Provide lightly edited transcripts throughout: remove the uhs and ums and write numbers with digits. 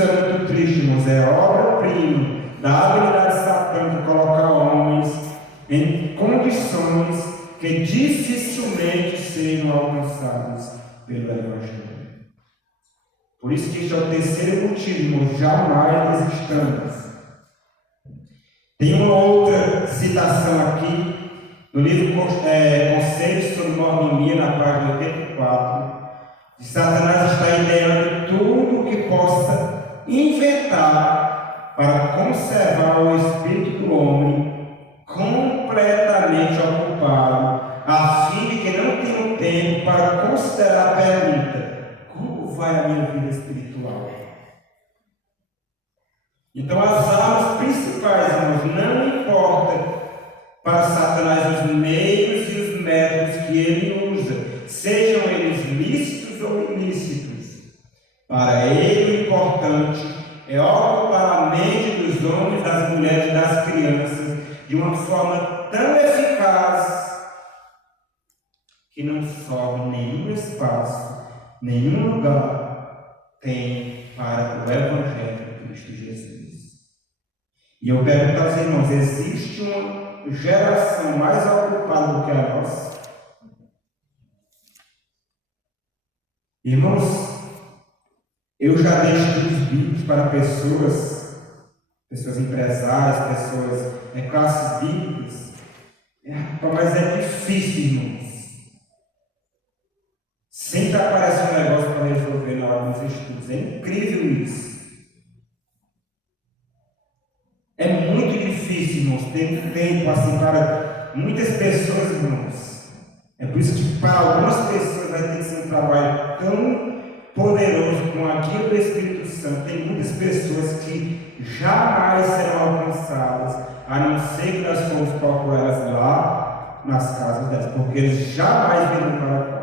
Isso é muito triste, irmãos. É obra-prima da habilidade satânica colocar homens em condições que dificilmente sejam alcançadas pelo Evangelho. Por isso que este é o terceiro motivo, irmãos, jamais desistamos. Tem uma outra citação aqui, no livro Conselhos sobre Mordomia, na página 84, de Satanás está ideando tudo o que possa inventar para conservar o espírito do homem completamente ocupado, a fim de que não tenha tempo para considerar a pergunta: como vai a minha vida espiritual? Então, as armas principais, irmãos, não importa para Satanás os meios e os métodos que ele usa, sejam eles lícitos ou ilícitos. Para ele, o importante é ocupar a mente dos homens, das mulheres e das crianças de uma forma tão eficaz que não sobra nenhum espaço, nenhum lugar tem para o Evangelho de Cristo Jesus. E eu pergunto aos irmãos: existe uma geração mais ocupada do que a nossa? Irmãos, eu já dei estudos bíblicos para pessoas empresárias, classes bíblicas, mas é difícil, irmãos. Sempre aparece um negócio para resolver na hora dos estudos. É incrível isso. É muito difícil, irmãos, ter um tempo assim para muitas pessoas, irmãos. É por isso que para algumas pessoas vai ter que ser um trabalho tão poderoso com a guia do Espírito Santo. Tem muitas pessoas que jamais serão alcançadas, a não ser que nós formos procurar elas lá nas casas delas, porque eles jamais virão para cá.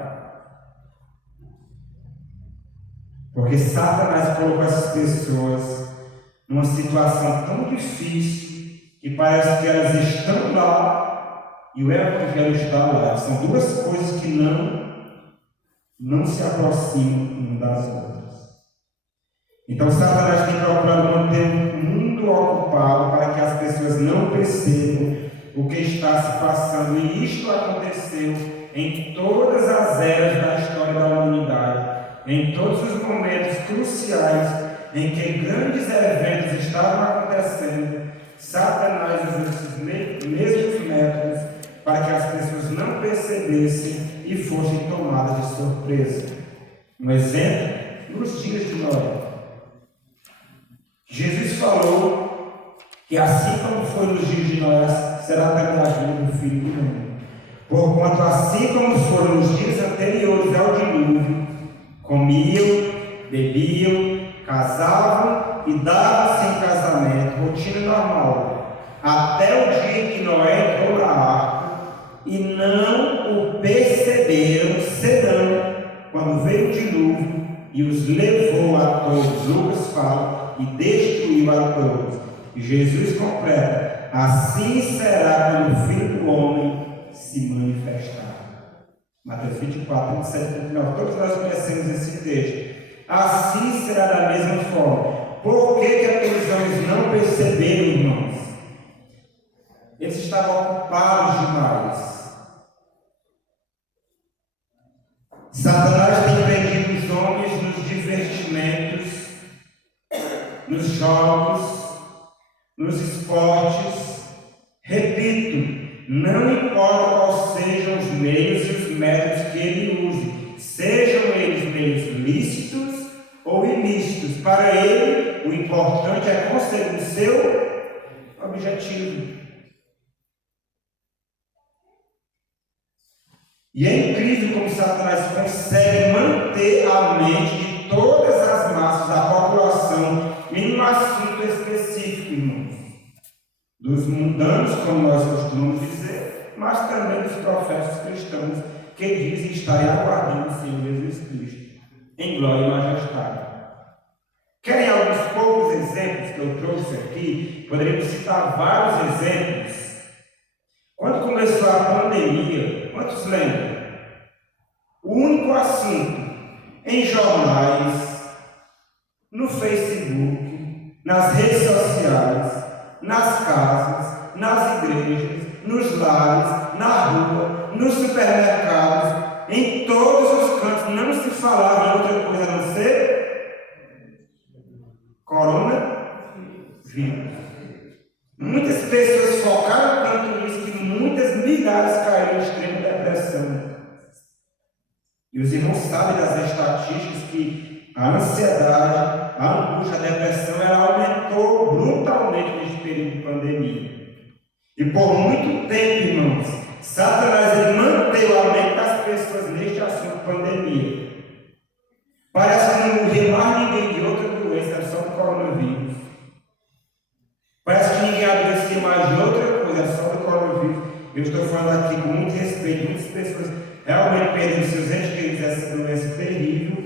Porque Satanás colocou essas pessoas numa situação tão difícil que parece que elas estão lá e o Evangelho está lá. São duas coisas que não se aproximam uma das outras. Então Satanás tem procurado manter o mundo ocupado para que as pessoas não percebam o que está se passando. E isto aconteceu em todas as eras da história da humanidade, em todos os momentos cruciais em que grandes eventos estavam acontecendo. Satanás usou esses mesmos métodos para que as pessoas não percebessem e fossem tomadas de surpresa. Um exemplo, nos dias de Noé. Jesus falou que assim como foi nos dias de Noé, será também a vida do Filho do Homem. Porquanto assim como foram nos dias anteriores ao dilúvio, comiam, bebiam, casavam e davam-se em casamento, rotina normal, até o dia em que Noé entrou na arca, e não o perceberam, senão quando veio o dilúvio e os levou a todos. Lucas fala, e destruiu a todos. E Jesus completa: assim será quando o Filho do Homem se manifestar. Mateus 24, 27, 39. Todos nós conhecemos esse texto. Assim será da mesma forma. Por que aqueles homens não perceberam, irmãos? Eles estavam ocupados demais. Satanás tem prendido os homens nos divertimentos, nos jogos, nos esportes. Repito, não importa quais sejam os meios e os métodos que ele use, sejam eles meios lícitos ou ilícitos, para ele o importante é conseguir o seu objetivo. E é incrível como Satanás consegue manter a mente de todas as massas da população em um assunto específico, irmãos. Dos mundanos, como nós costumamos dizer, mas também dos profetas cristãos que dizem estarem aguardando o Senhor Jesus Cristo em glória e majestade. Querem alguns poucos exemplos que eu trouxe aqui? Poderíamos citar vários exemplos. Quando começou a pandemia, quantos lembram? O único assunto em jornais, no Facebook, Facebook, nas redes sociais, nas casas, nas igrejas, nos lares, na rua, nos supermercados, em todos os cantos, não se falava em outra coisa a não ser coronavírus. Muitas pessoas focaram tanto nisso que muitas milhares caíram em extrema depressão. E os irmãos sabem das estatísticas que a ansiedade, a angústia, a depressão, ela aumentou brutalmente neste período de pandemia. E por muito tempo, irmãos, Satanás ele manteve a mente das pessoas neste assunto pandemia. Parece que não morria mais ninguém de outra doença, era só do coronavírus. Parece que ninguém adoecia mais de outra coisa, era só do coronavírus. Eu estou falando aqui com muito respeito, muitas pessoas realmente perderam seus entes queridos essa doença terrível.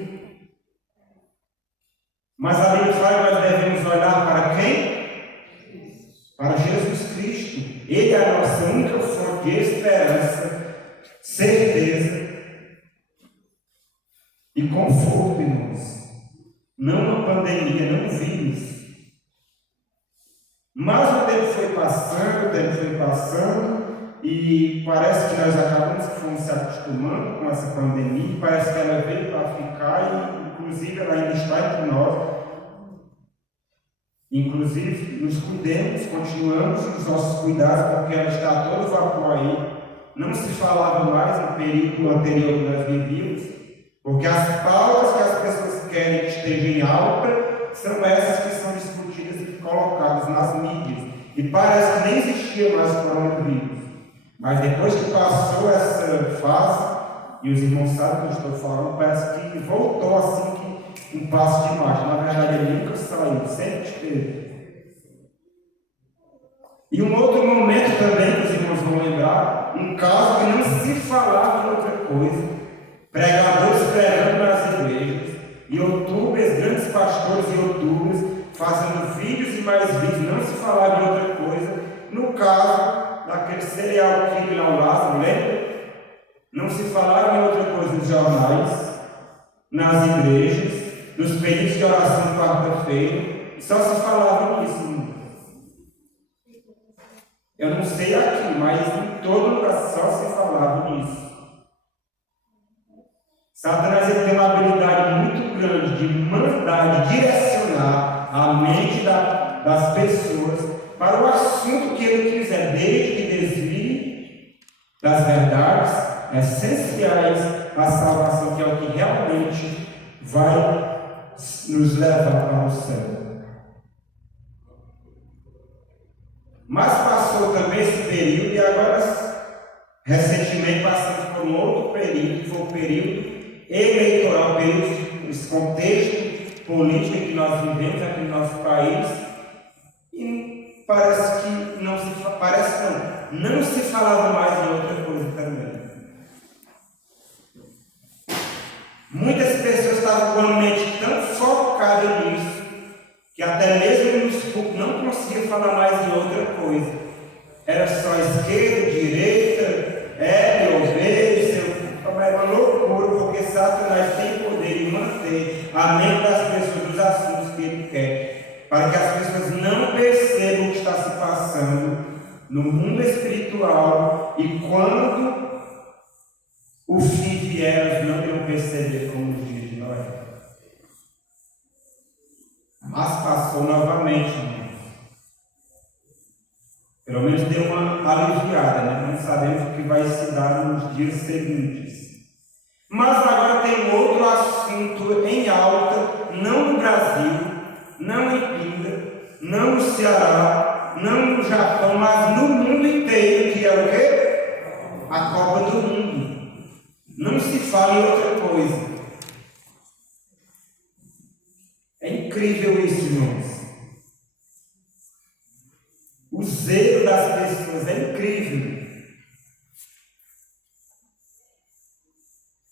Mas a Bíblia fala que nós devemos olhar para quem? Para Jesus Cristo. Ele é a nossa única fonte de esperança, certeza e conforto, irmãos. Não uma pandemia, não um vírus. Mas o tempo foi passando, e parece que nós acabamos se acostumando com essa pandemia. Parece que ela veio para ficar e, inclusive, ela ainda está entre nós. Inclusive, nos cuidemos, continuamos os nossos cuidados, porque ela está a todo vapor aí. Não se falava mais no período anterior que nós vivíamos, porque as pautas que as pessoas querem que estejam em alta são essas que são discutidas e colocadas nas mídias. E parece que nem existia mais coronavírus. Mas depois que passou essa fase, e os irmãos sabem que eu estou falando, parece que voltou assim que um passo de marcha. Na verdade, ele nunca saiu, sempre esteve. E um outro momento também que os irmãos vão lembrar, um caso que não se falava de outra coisa. Pregadores pregando nas igrejas, youtubers, grandes pastores e youtubers, fazendo vídeos e mais vídeos, não se falava de outra coisa. No caso daquele serial killer ao Lázaro, lembra? Não se falava em outra coisa nos jornais, nas igrejas, nos períodos de oração de quarta-feira, só se falava nisso. Eu não sei aqui, mas em todo lugar só se falava nisso. Satanás ele tem uma habilidade muito grande de mandar, de direcionar a mente das pessoas para o assunto que ele quiser, desde que desvie das verdades essenciais à salvação, que é o que realmente vai nos levar para o céu. Mas passou também esse período e agora, recentemente, passamos por um outro período, que foi o período eleitoral, esse contexto político que nós vivemos aqui no nosso país, e parece que não se falava mais em outra coisa também. Muitas pessoas estavam com a mente tão focada nisso, que até mesmo nos cultos não conseguiam falar mais em outra coisa. Era só esquerda, direita, L ou B, era uma loucura, porque Satanás tem poder de manter a mente das pessoas dos assuntos que ele quer, para que as pessoas não percebam o que está se passando no mundo espiritual, e quando o fim vier, não irão perceber como os dias de Noé. Mas passou novamente, irmãos. Pelo menos deu uma aliviada, né? Não sabemos o que vai se dar nos dias seguintes. Mas agora tem outro assunto em alta, não no Brasil, não em Pinda, não no Ceará, não no Japão, mas no mundo inteiro, que é o quê? A Copa do Mundo. Não se fala em outra coisa. É incrível isso, irmãos. O zelo das pessoas é incrível.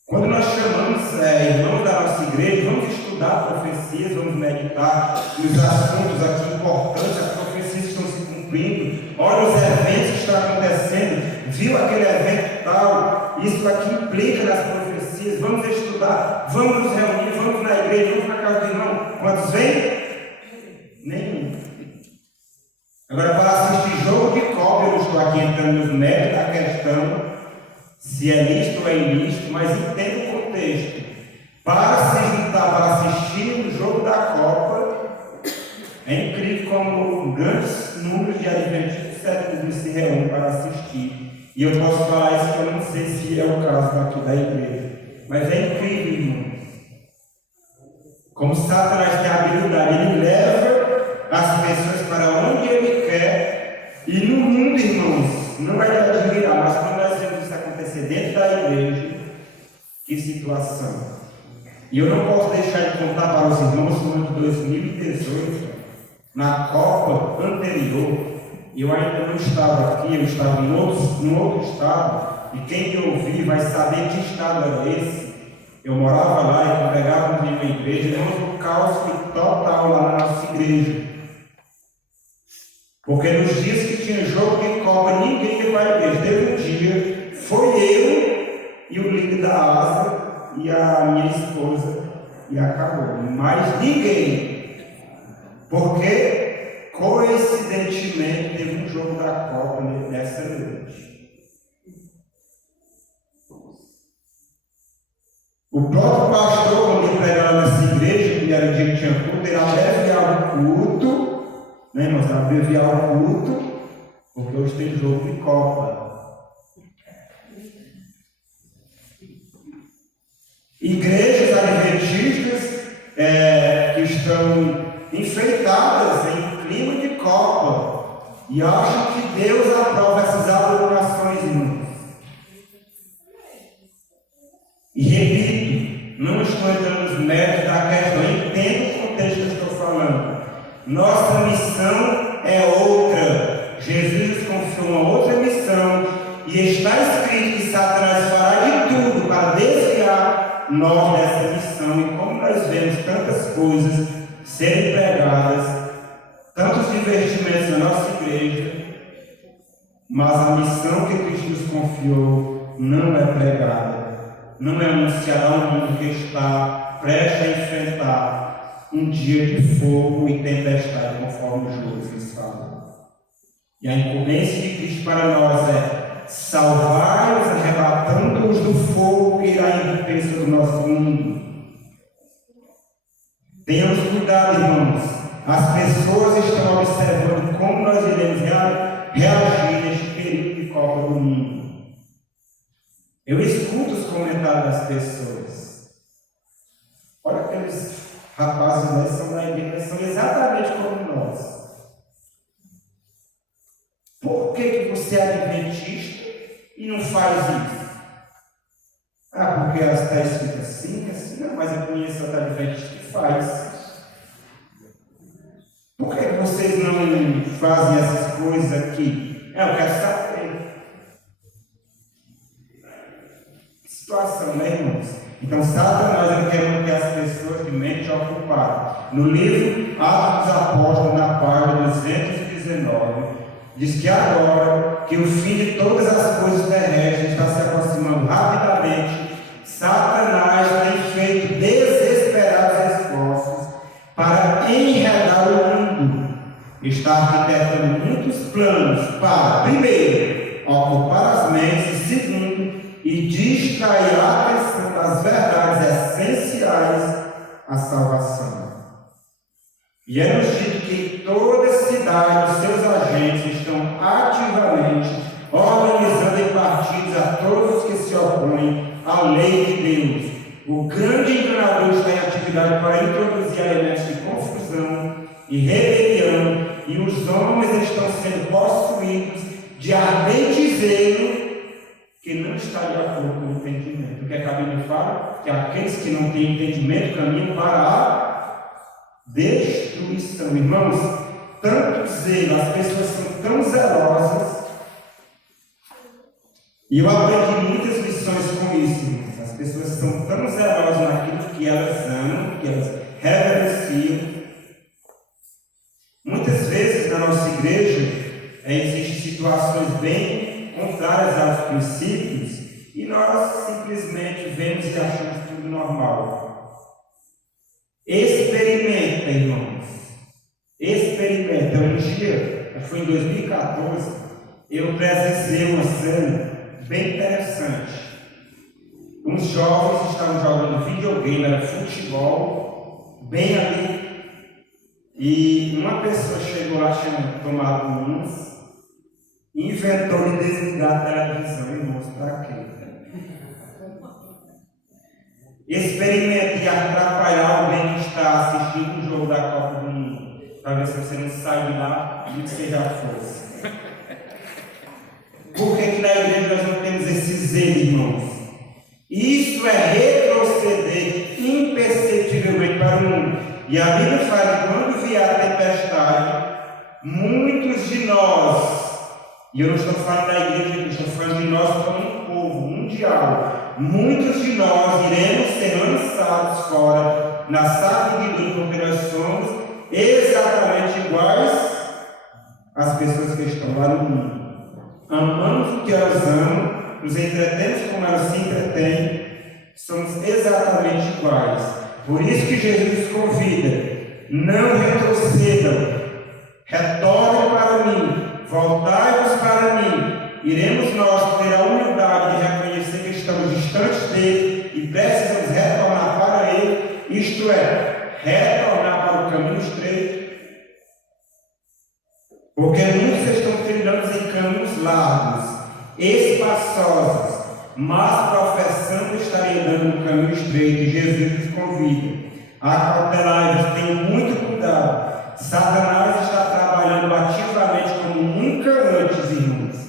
Quando nós chamamos irmãos da nossa igreja, vamos estudar profecias, vamos meditar nos assuntos aqui importantes, as profecias estão se cumprindo, olha os eventos que estão acontecendo, viu aquele evento tal, isso aqui implica nas profecias, vamos estudar, vamos nos reunir, vamos na igreja, vamos na casa do irmão. Quantos vêm? Agora, para assistir jogo de Copa, eu não estou aqui entrando nos méritos da questão, se é lícito ou é ilícito, mas entenda o contexto. Para se juntar, para assistir o jogo da Copa, é incrível como grandes números de adventistas do século se reúnem para assistir. E eu posso falar isso que eu não sei se é o caso aqui da igreja. Mas é incrível, irmãos. Como Satanás tem a habilidade, ele leva as pessoas para onde ele quer. E no mundo, irmãos, não vai te admirar, mas quando nós vemos isso acontecer dentro da igreja, que situação. E eu não posso deixar de contar para os irmãos que no ano de 2018, na Copa anterior, eu ainda não estava aqui, eu estava em outro estado, e quem me ouvir vai saber que estado era esse. Eu morava lá e congregava em uma igreja, e o caos foi total lá na nossa igreja. Porque nos dias que tinha jogo de Copa, ninguém ia para a igreja. Teve um dia, foi eu e o líder da ASA e a minha esposa, e acabou. Mas ninguém. Porque, coincidentemente, teve um jogo da Copa nessa noite. O próprio pastor, quando ele pregava nessa igreja, que era o dia que tinha culto, ele abreviava o culto, né, irmãos? Abreviava o culto, porque hoje tem jogo de Copa. Igrejas adventistas que estão enfeitadas em clima de Copa e acham que Deus aprova essas adorações, irmãos. E repito, não estou entrando nos méritos da questão, entendo o contexto que eu estou falando. Nossa missão é outra. Jesus nos confiou uma outra missão e está escrito que Satanás fará de tudo para desviar nós dessa missão. E como nós vemos tantas coisas serem pregadas, tantos investimentos na nossa igreja, mas a missão que Cristo nos confiou não é pregada. Não é anunciar ao mundo que está prestes a enfrentar um dia de fogo e tempestade, conforme os juízes falam. E a incumbência de Cristo para nós é salvar-os, arrebatando-os do fogo que irá irromper sobre o nosso mundo. Tenhamos cuidado, irmãos. As pessoas estão observando como nós iremos reagir neste período de Copa do Mundo. Eu escuto os comentários das pessoas. Olha, aqueles rapazes nós são da igreja, são exatamente como nós. Por que você é adventista e não faz isso? Ah, porque está escrito assim, não, mas eu conheço outra adventista que faz. Por que vocês não fazem essas coisas aqui? Eu quero saber. Situação, né, irmãos? Então, Satanás ele quer manter as pessoas de mente ocupada. No livro Atos dos Apóstolos, na página 219, diz que agora que o fim de todas as coisas terrestres está se aproximando rapidamente, Satanás tem feito desesperados esforços para enredar o mundo. Está arquitetando muitos planos para, primeiro, ocupar as mentes, e segundo, e distrair a atenção das verdades essenciais à salvação. E é nos dito que toda cidade, os seus agentes estão ativamente organizando em partidos a todos os que se opõem à lei de Deus. O grande enganador está em atividade para introduzir elementos de confusão e rebelião, e os homens estão sendo possuídos de ardente zelo que não está de acordo com o entendimento. O que a Bíblia fala? Que aqueles que não têm entendimento caminham para a destruição. Irmãos, tanto zelo, as pessoas são tão zelosas, e eu aprendi muitas lições com isso, irmãos. As pessoas são tão zelosas naquilo que elas amam, que elas reverenciam. Muitas vezes na nossa igreja existem situações bem contrárias aos princípios e nós simplesmente vemos e achamos tudo normal. Experimenta, irmãos. Experimenta. Um dia foi em 2014, eu presenciei uma cena bem interessante. Uns jovens estavam jogando videogame, era futebol, bem ali, e uma pessoa chegou lá, tinha tomado umas, inventou de desligar a televisão e mostrar aquilo. Experimente atrapalhar alguém que está assistindo um jogo da Copa do Mundo, para ver se você não sai de lá e que você já fosse. Por que na igreja nós não temos esse zelo, irmãos? Isso é retroceder imperceptivelmente para o mundo. E a Bíblia fala que quando vier a tempestade, muitos de nós, e eu não estou falando da igreja, eu estou falando de nós como um povo mundial, muitos de nós iremos ser lançados fora na sabedoria, porque nós somos exatamente iguais às pessoas que estão lá no mundo. Amamos o que elas amam, nos entretemos como elas se entretêm, somos exatamente iguais. Por isso que Jesus nos convida: não retrocedam, retornem para mim, voltai-vos para mim. Iremos nós ter a humildade de reconhecer que estamos distantes dele e precisamos retornar para ele, isto é, retornar para o caminho estreito. Porque muitos estão trilhando em caminhos largos, espaçosos, mas professando estar andando no caminho estreito. E Jesus nos convida a cautelar, tenham muito cuidado. Satanás está trabalhando ativamente como nunca antes, irmãos.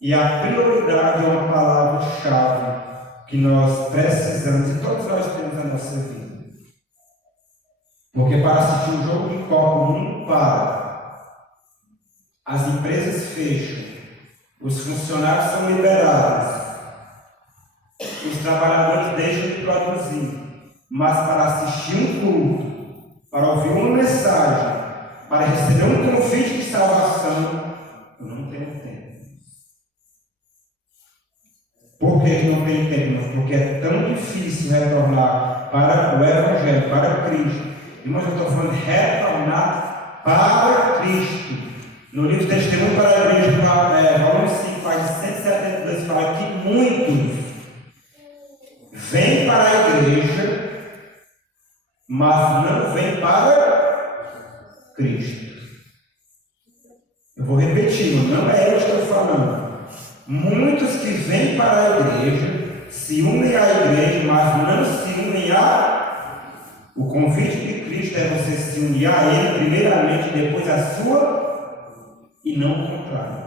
E a prioridade é uma palavra-chave que nós precisamos, e todos nós temos na nossa vida. Porque para assistir um jogo de Copa, o mundo para. As empresas fecham, os funcionários são liberados, os trabalhadores deixam de produzir, mas para assistir um culto, para ouvir uma mensagem, para receber um convite de salvação, eu não tenho tempo. Por que não tenho tempo? Porque é tão difícil retornar para o Evangelho, para Cristo. Irmãos, eu estou falando de retornar para Cristo. No livro Testemunho para a Igreja, volume 5, página 172, fala que muitos vêm para a igreja, mas não vêm para Cristo. Eu vou repetir, não é eu que estou falando. Muitos que vêm para a igreja, se unem à igreja, mas não se unem a... O convite de Cristo é você se unir a Ele, primeiramente, depois a sua... E não o contrário.